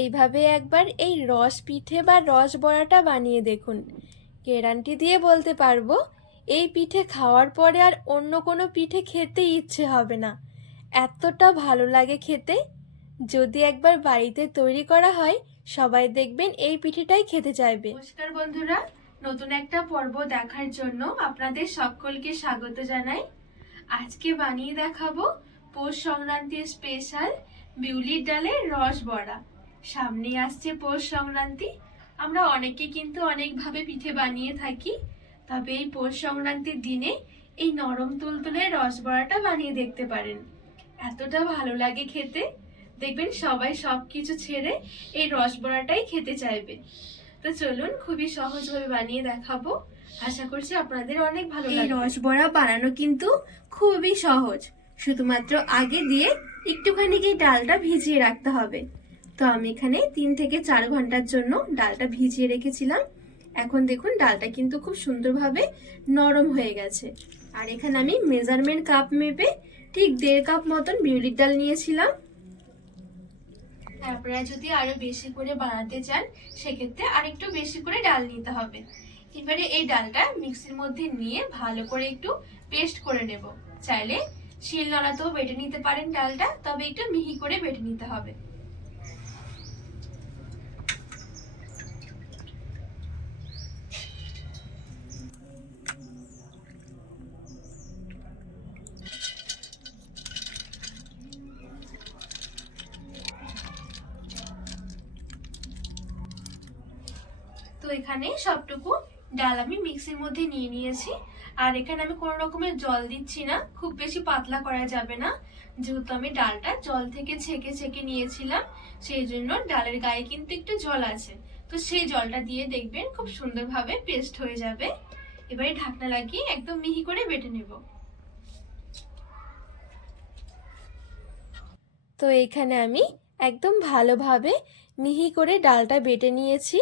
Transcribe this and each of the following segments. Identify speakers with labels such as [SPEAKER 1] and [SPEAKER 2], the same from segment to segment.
[SPEAKER 1] এইভাবে একবার এই রস পিঠে বা রস বড়াটা বানিয়ে দেখুন। গ্যারান্টি দিয়ে বলতে পারব, এই পিঠে খাওয়ার পরে আর অন্য কোনো পিঠে খেতে ইচ্ছে হবে না। এতটা ভালো লাগে খেতে। যদি একবার বাড়িতে তৈরি করা হয়, সবাই দেখবেন এই পিঠেটাই খেতে চাইবে। নমস্কার বন্ধুরা, নতুন একটা পর্ব দেখার জন্য আপনাদের সকলকে স্বাগত জানাই। আজকে বানিয়ে দেখাবো পৌষ সংক্রান্তির স্পেশাল বিউলির ডালের রস বড়া। সামনে আসছে পৌষ সংক্রান্তি। আমরা অনেকে কিন্তু অনেকভাবে পিঠে বানিয়ে থাকি তবে এই পৌষ সংক্রান্তির দিনে এই নরম তুলতুলে রস বড়াটা বানিয়ে দেখতে পারেন। এতটা ভালো লাগে খেতে। দেখবেন সবাই সব কিছু ছেড়ে এই রস বড়াটাই খেতে চাইবে। তো চলুন খুবই সহজভাবে বানিয়ে দেখাবো। আশা করছি আপনাদের অনেক ভালো
[SPEAKER 2] এই রসবড়া বানানো কিন্তু খুবই সহজ। শুধুমাত্র আগে দিয়ে একটুখানি এই ডালটা ভিজিয়ে রাখতে হবে। তো আমি এখানে তিন থেকে চার ঘণ্টার জন্য ডালটা ভিজিয়ে রেখেছিলাম। এখন দেখুন ডালটা কিন্তু খুব সুন্দরভাবে নরম হয়ে গেছে। আর এখানে আমি মেজারমেন্ট কাপ মেপে ঠিক দেড় কাপ মতন বিউলির ডাল নিয়েছিলাম।
[SPEAKER 1] আপনারা যদি আরও বেশি করে বানাতে চান, সেক্ষেত্রে আরেকটু বেশি করে ডাল নিতে হবে। এবারে এই ডালটা মিক্সির মধ্যে নিয়ে ভালো করে একটু পেস্ট করে নেব। চাইলে শিল নোড়াতেও বেটে নিতে পারেন ডালটা, তবে একটু মিহি করে বেটে নিতে হবে। তো এখানে সবটুকু ডাল আমি মিক্সির মধ্যে নিয়ে নিয়েছি। আর এখানে আমি কোনো রকমের জল দিচ্ছি না, খুব বেশি পাতলা করা যাবে না। যেহেতু আমি ডালটা জল থেকে ছেঁকে ছেঁকে নিয়েছিলাম, সেই জন্য ডালের গায়ে কিন্তু একটু জল আছে। তো সেই জলটা দিয়ে দেখবেন খুব সুন্দরভাবে পেস্ট হয়ে যাবে। এবারে ঢাকনা লাগিয়ে একদম মিহি করে বেটে নেব। তো এখানে আমি একদম ভালোভাবে মিহি করে ডালটা বেটে নিয়েছি।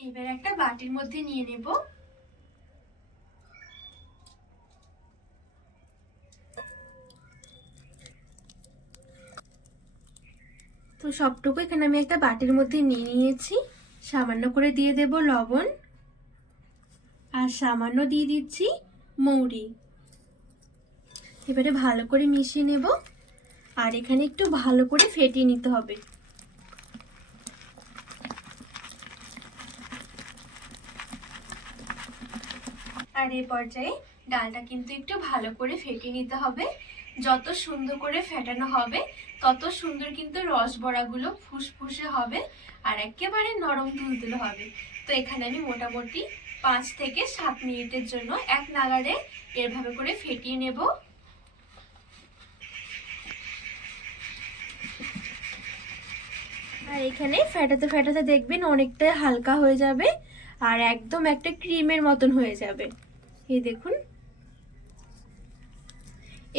[SPEAKER 1] এবার একটা বাটির মধ্যে নিয়ে নেব।
[SPEAKER 2] তো সবটুকু এখানে আমি একটা বাটির মধ্যে নিয়ে নিয়েছি। সামান্য করে দিয়ে দেব লবণ। আর সামান্য দিয়ে দিচ্ছি মৌরি। এবারে ভালো করে মিশিয়ে নেব। আর এখানে একটু ভালো করে ফেটিয়ে নিতে হবে।
[SPEAKER 1] আর এই পর্যায়ে ডালটা কিন্তু একটু ভালো করে ফেটে নিতে হবে। যত সুন্দর করে ফেটানো হবে, তত সুন্দর কিন্তু রস বড়াগুলো ফুসফুসে হবে আর একেবারে নরম তুলতুলে হবে। তো এখানে আমি মোটামুটি পাঁচ থেকে সাত মিনিটের জন্য এক নাগাড়ে এভাবে করে ফেটিয়ে নেব।
[SPEAKER 2] আর এখানে ফেটাতে ফেটাতে দেখবেন অনেকটা হালকা হয়ে যাবে আর একদম একটা ক্রিমের মতন হয়ে যাবে। এই দেখুন।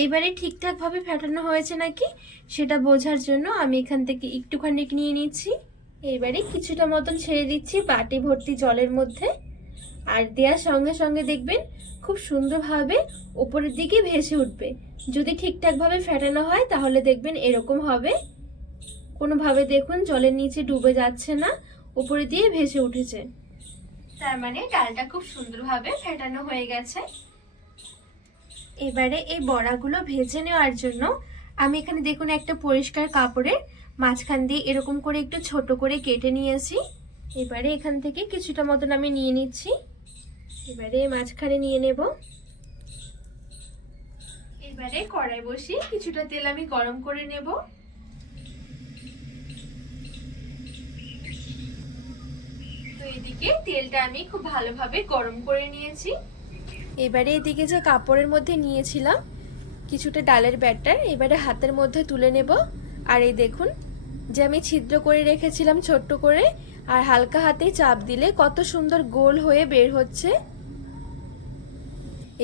[SPEAKER 2] এবারে ঠিকঠাকভাবে ফেটানো হয়েছে নাকি সেটা বোঝার জন্য আমি এখান থেকে একটুখানি নিয়ে নিচ্ছি। এবারে কিছুটা মতন ছেড়ে দিচ্ছি বাটি ভর্তি জলের মধ্যে। আর দেওয়ার সঙ্গে সঙ্গে দেখবেন খুব সুন্দরভাবে উপরের দিকে ভেসে উঠবে। যদি ঠিকঠাকভাবে ফেটানো হয় তাহলে দেখবেন এরকম হবে। কোনোভাবে দেখুন জলের নিচে ডুবে যাচ্ছে না উপরে দিয়ে ভেসে উঠেছে।
[SPEAKER 1] তার মানে ডালটা খুব সুন্দরভাবে ফেটানো হয়ে গেছে।
[SPEAKER 2] এবারে এই বড়াগুলো ভেজে নেওয়ার জন্য আমি এখানে দেখুন একটা পরিষ্কার কাপড়ের মাঝখান দিয়ে এরকম করে একটু ছোট করে কেটে নিয়েছি। এবারে এখান থেকে কিছুটা মতন আমি নিয়ে নিচ্ছি। এবারে মাঝখানে নিয়ে নেব।
[SPEAKER 1] এবারে কড়াই বসিয়ে কিছুটা তেল আমি গরম করে নেব। এদিকে তেলটা আমি খুব ভালোভাবে গরম করে নিয়েছি।
[SPEAKER 2] এবারে এদিকে যে কাপড়ের মধ্যে নিয়েছিলাম, কিছুটা ডালের ব্যাটার, এবারে হাতের মধ্যে তুলে নেব। আর এই দেখুন, যে আমি ছিদ্র করে রেখেছিলাম ছোট্ট করে, আর হালকা হাতে চাপ দিলে কত সুন্দর গোল হয়ে বের হচ্ছে।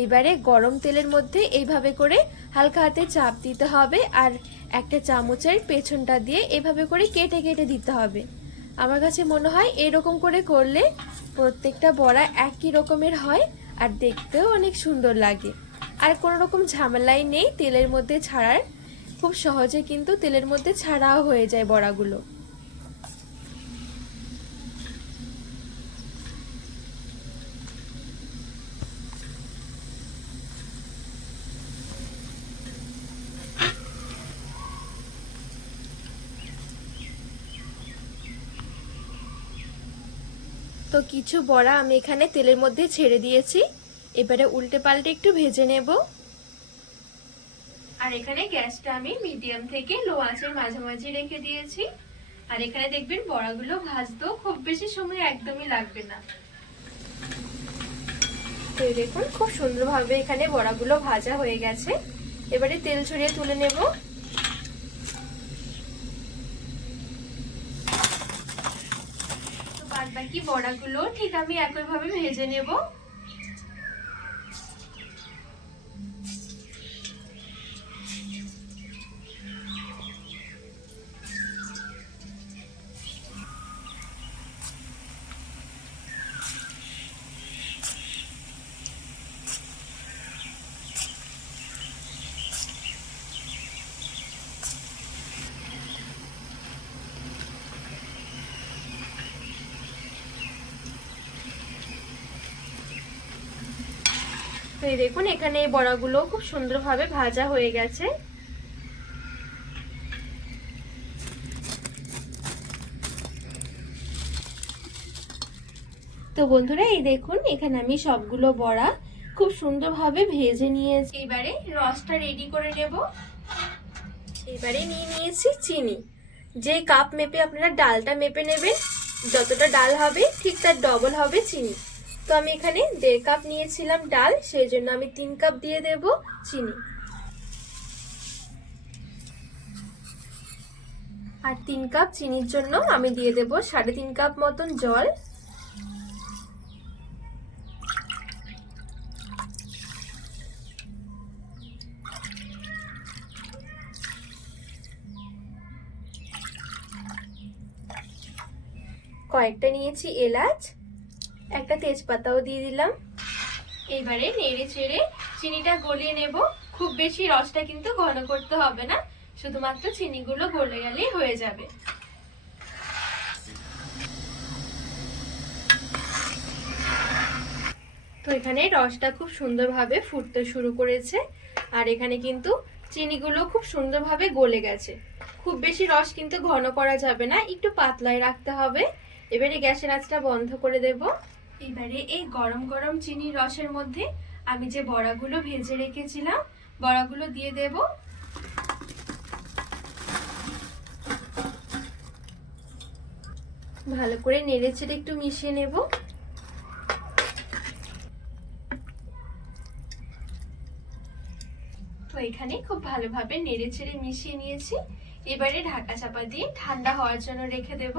[SPEAKER 2] এবারে গরম তেলের মধ্যে এইভাবে করে হালকা হাতে চাপ দিতে হবে, আর একটা চামচের পেছনটা দিয়ে এভাবে করে কেটে কেটে দিতে হবে। আমার কাছে মনে হয় এরকম করে করলে প্রত্যেকটা বড়া একই রকমের হয় আর দেখতেও অনেক সুন্দর লাগে। আর কোনো রকম ঝামেলাই নেই, তেলের মধ্যে ছাড়ার। খুব সহজে কিন্তু তেলের মধ্যে ছাড়াও হয়ে যায় বড়াগুলো।
[SPEAKER 1] তো কিছু বড়া আমি এখানে তেলের মধ্যে ছেড়ে দিয়েছি। এবারে উল্টে পাল্টে একটু ভেজে নেব।
[SPEAKER 2] আর এখানে গ্যাসটা আমি মিডিয়াম থেকে লো আঁচের মাঝামাঝি রেখে দিয়েছি। আর এখানে দেখবেন বড়াগুলো ভাজতেও খুব বেশি সময় একদমই লাগবে না।
[SPEAKER 1] তো দেখুন খুব সুন্দরভাবে এখানে বড়াগুলো ভাজা হয়ে গেছে। এবারে তেল ছড়িয়ে তুলে নেব
[SPEAKER 2] তো বাদ বাকি বড়াগুলো ঠিক আমি একইভাবে ভেজে নেব।
[SPEAKER 1] তো এই দেখুন, এখানে এই বড়াগুলো খুব সুন্দরভাবে ভাজা হয়ে গেছে। তো বন্ধুরা, এই দেখুন, এখানে আমি সবগুলো বড়া খুব সুন্দরভাবে ভেজে নিয়েছি।
[SPEAKER 2] এবারে রসটা রেডি করে নেব।
[SPEAKER 1] এবারে নিয়ে নিয়েছি চিনি। যে কাপ মেপে আপনারা ডালটা মেপে নেবেন, যতটা ডাল হবে, ঠিক তার ডবল হবে চিনি। তো আমি এখানে দেড় কাপ নিয়েছিলাম ডাল, সেই জন্য আমি তিন কাপ দিয়ে দেব চিনি। আর তিন কাপ চিনির জন্য আমি দিয়ে দেব সাড়ে তিন কাপ মতন জল। কয়েকটা নিয়েছি এলাচ একটা তেজপাতাও দিয়ে দিলাম।
[SPEAKER 2] এবারে নেড়ে চেড়ে চিনিটা গলিয়ে নেব। খুব বেশি রসটা কিন্তু ঘন করতে হবে না, শুধুমাত্র চিনিগুলো গলে গেলেই হয়ে যাবে।
[SPEAKER 1] তো এখানে রসটা খুব সুন্দরভাবে ফুটতে শুরু করেছে, আর এখানে কিন্তু চিনিগুলো খুব সুন্দরভাবে গলে গেছে। খুব বেশি রস কিন্তু ঘন করা যাবে না, একটু পাতলায় রাখতে হবে। এবারে গ্যাসের আঁচটা বন্ধ করে দেব।
[SPEAKER 2] এবারে এই গরম গরম চিনির রসের মধ্যে আমি যে বড়াগুলো ভেজে রেখেছিলাম, বড়াগুলো দিয়ে দেব।
[SPEAKER 1] ভালো করে নেড়ে চেড়ে একটু মিশিয়ে নেব।
[SPEAKER 2] তো এখানে খুব ভালোভাবে নেড়ে চেড়ে মিশিয়ে নিয়েছি। এবারে ঢাকা চাপা দিয়ে ঠান্ডা হওয়ার জন্য রেখে দেব।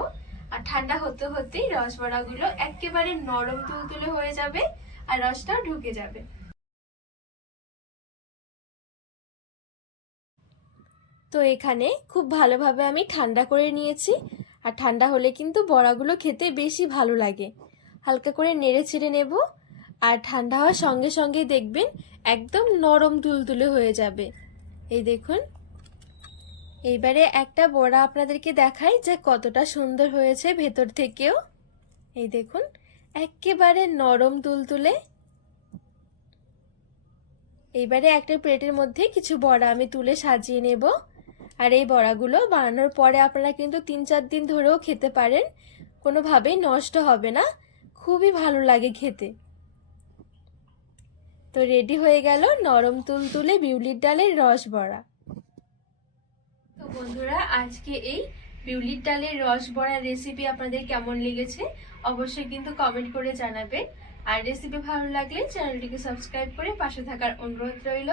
[SPEAKER 2] আর ঠান্ডা হতে হতেই রস বড়াগুলো একেবারে নরম তুলতুলে হয়ে যাবে আর রসটাও ঢুকে যাবে।
[SPEAKER 1] তো এখানে খুব ভালোভাবে আমি ঠান্ডা করে নিয়েছি। আর ঠান্ডা হলে কিন্তু বড়াগুলো খেতে বেশি ভালো লাগে। হালকা করে নেড়ে ছেড়ে নেব আর ঠান্ডা হওয়ার সঙ্গে সঙ্গে দেখবেন একদম নরম তুলতুলে হয়ে যাবে। এই দেখুন এইবারে একটা বড়া আপনাদেরকে দেখাই যে কতটা সুন্দর হয়েছে ভেতর থেকেও। এই দেখুন, একেবারে নরম তুলতুলে। এইবারে একটা প্লেটের মধ্যে কিছু বড়া আমি তুলে সাজিয়ে নেব। আর এই বড়াগুলো বানানোর পরে আপনারা কিন্তু তিন চার দিন ধরেও খেতে পারেন। কোনোভাবেই নষ্ট হবে না, খুবই ভালো লাগে খেতে। তো রেডি হয়ে গেল নরম তুলতুলে বিউলির ডালের রস বড়া।
[SPEAKER 2] বন্ধুরা, আজকে এই বিউলির ডালের রস বড়ার রেসিপি আপনাদের কেমন লেগেছে অবশ্যই কিন্তু কমেন্ট করে জানাবেন। আর রেসিপি ভালো লাগলে চ্যানেলটিকে সাবস্ক্রাইব করে পাশে থাকার অনুরোধ রইল।